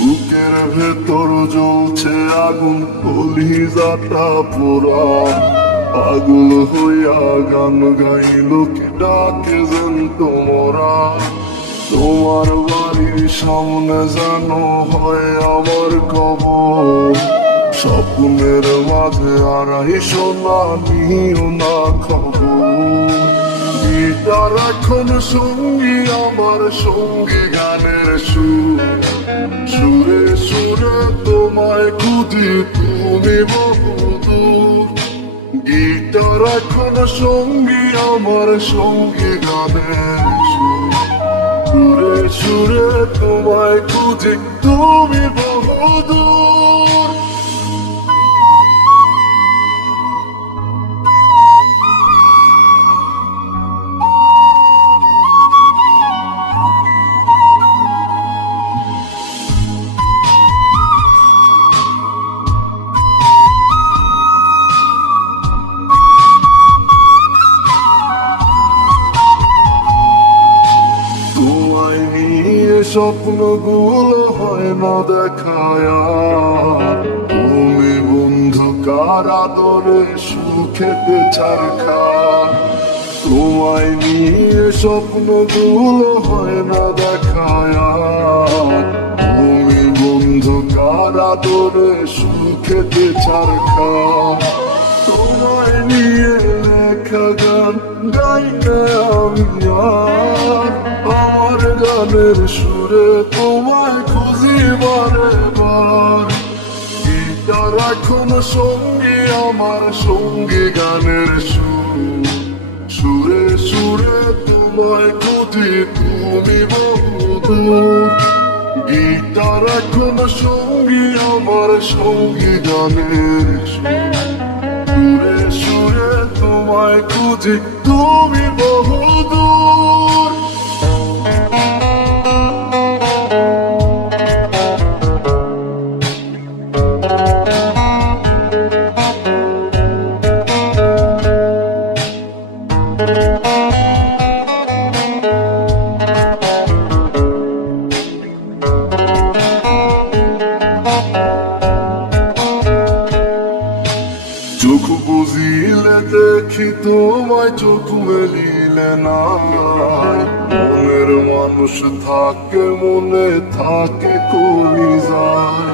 বুকের ভেতর জ্বলছে আগুন, কলিজাটা পোড়া। পাগল হইয়া গান গাইল কি ডাকে যেন তোমরা। তোমার বাড়ির সামনে যেন হয় আমার কবর। স্বপ্নের মাঝে আড়াই সোনা নিও না খবর। গিটার এখন সঙ্গী আমার, সঙ্গী গানের সুর। সুরে সুরে তোমায় খুঁজি তুমি বহুদূর। গিটার এখন সঙ্গী আমার, সঙ্গী গানের সুর। সুরে সুরে তোমায় খুঁজি তুমি বহুদূর। স্বপ্নগুলো হয় না দেখায়া, তুমি বন্ধু কার আদরে সুখেতে ছাড়খা। তোমায় নিয়ে স্বপ্নগুলো হয় না দেখায়া, তুমি বন্ধু কার আদরে সুখেতে ছাড়খা। তোমায় নিয়ে লেখা গান গাই না আমি আর, আমার গানের সুরে তোমায় খুঁজি বারে বার। গিটার এখন সঙ্গী আমার, সঙ্গী গানের সুর। সুরে সুরে তোমায় খুঁজি তুমি বহুদূর। গিটার এখন সঙ্গী আমার, সঙ্গী গানের সুর। সুরে সুরে তোমায় খুঁজি তুমি বহুদূর। চোখ বুঝিলে দেখি তোমায়, চোখ মেলিলে নাই। মনের মানুষ থাকে মনে থাকে কলিজায়।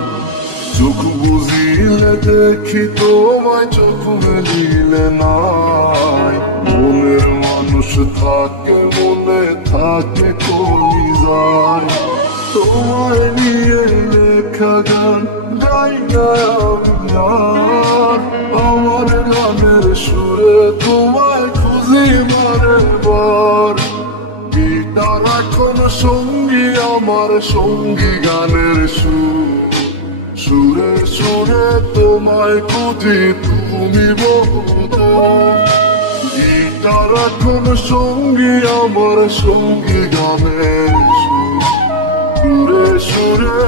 চোখ বুঝিলে দেখি তোমায়, চোখ মেলিলে নাই। মনের মানুষ থাকে মনে থাকে কলিজায়। তোমায় নিয়ে লেখা গান গাই না আমি আর, আমার গানের সুরে তোমায় খুঁজি বারে বার। গিটার এখন সঙ্গী আমার, সঙ্গী গানের সুর। সুরে সুরে তোমায় খুঁজি তুমি বহুদূর। গিটার এখন সঙ্গী আমার, সঙ্গী গানের সুর। সুরে সুরে